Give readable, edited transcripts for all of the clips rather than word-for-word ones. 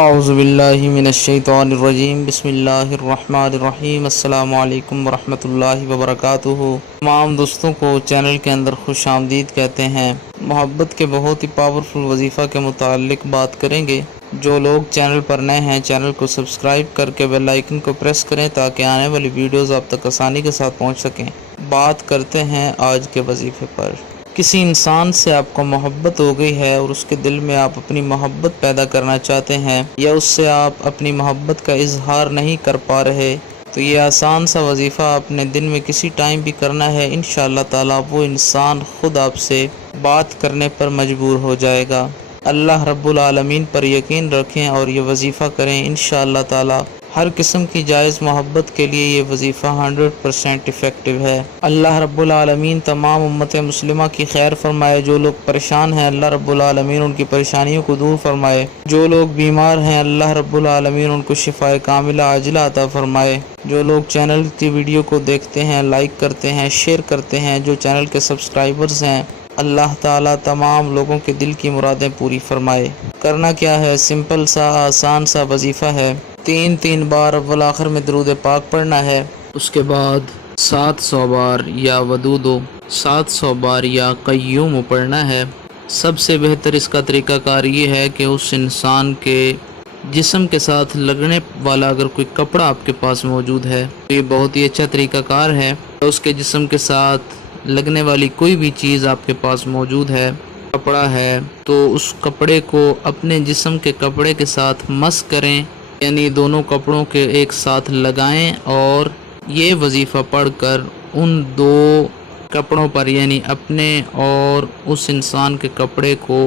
اعوذ باللہ من الشیطان الرجیم بسم اللہ الرحمن الرحیم السلام علیکم ورحمۃ اللہ وبرکاتہ۔ تمام دوستوں کو چینل کے اندر خوش آمدید کہتے ہیں۔ محبت کے بہت ہی پاورفل وظیفہ کے متعلق بات کریں گے۔ جو لوگ چینل پر نئے ہیں چینل کو سبسکرائب کر کے بیل آئیکن کو پریس کریں تاکہ آنے والی ویڈیوز آپ تک آسانی کے ساتھ پہنچ سکیں۔ بات کرتے ہیں آج کے وظیفے پر۔ کسی انسان سے آپ کو محبت ہو گئی ہے اور اس کے دل میں آپ اپنی محبت پیدا کرنا چاہتے ہیں یا اس سے آپ اپنی محبت کا اظہار نہیں کر پا رہے، تو یہ آسان سا وظیفہ آپ نے دن میں کسی ٹائم بھی کرنا ہے۔ انشاءاللہ تعالی وہ انسان خود آپ سے بات کرنے پر مجبور ہو جائے گا۔ اللہ رب العالمین پر یقین رکھیں اور یہ وظیفہ کریں۔ انشاءاللہ تعالی ہر قسم کی جائز محبت کے لیے یہ وظیفہ 100% افیکٹو ہے۔ اللہ رب العالمین تمام امت مسلمہ کی خیر فرمائے۔ جو لوگ پریشان ہیں اللہ رب العالمین ان کی پریشانیوں کو دور فرمائے۔ جو لوگ بیمار ہیں اللہ رب العالمین ان کو شفائے کاملہ عاجلہ عطا فرمائے۔ جو لوگ چینل کی ویڈیو کو دیکھتے ہیں، لائک کرتے ہیں، شیئر کرتے ہیں، جو چینل کے سبسکرائبرز ہیں، اللہ تعالیٰ تمام لوگوں کے دل کی مرادیں پوری فرمائے۔ کرنا کیا ہے؟ سمپل سا آسان سا وظیفہ ہے۔ تین بار اول آخر میں درود پاک پڑھنا ہے۔ اس کے بعد 700 بار یا ودود 700 بار یا قیوم پڑھنا ہے۔ سب سے بہتر اس کا طریقہ کار یہ ہے کہ اس انسان کے جسم کے ساتھ لگنے والا اگر کوئی کپڑا آپ کے پاس موجود ہے تو یہ بہت ہی اچھا طریقہ کار ہے۔ اس کے جسم کے ساتھ لگنے والی کوئی بھی چیز آپ کے پاس موجود ہے، کپڑا ہے، تو اس کپڑے کو اپنے جسم کے کپڑے کے ساتھ مس کریں، یعنی دونوں کپڑوں کے ایک ساتھ لگائیں اور یہ وظیفہ پڑھ کر ان دو کپڑوں پر یعنی اپنے اور اس انسان کے کپڑے کو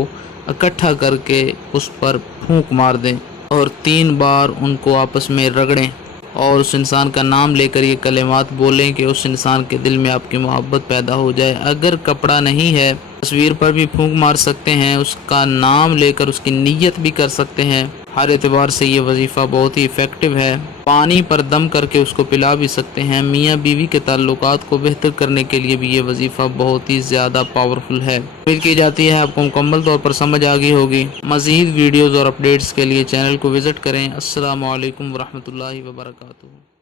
اکٹھا کر کے اس پر پھونک مار دیں اور 3 بار ان کو آپس میں رگڑیں اور اس انسان کا نام لے کر یہ کلمات بولیں کہ اس انسان کے دل میں آپ کی محبت پیدا ہو جائے۔ اگر کپڑا نہیں ہے تصویر پر بھی پھونک مار سکتے ہیں، اس کا نام لے کر اس کی نیت بھی کر سکتے ہیں۔ ہر اعتبار سے یہ وظیفہ بہت ہی افیکٹو ہے۔ پانی پر دم کر کے اس کو پلا بھی سکتے ہیں۔ میاں بیوی کے تعلقات کو بہتر کرنے کے لیے بھی یہ وظیفہ بہت ہی زیادہ پاورفل ہے۔ امید کی جاتی ہے آپ کو مکمل طور پر سمجھ آ گئی ہوگی۔ مزید ویڈیوز اور اپڈیٹس کے لیے چینل کو وزٹ کریں۔ السلام علیکم ورحمۃ اللہ وبرکاتہ۔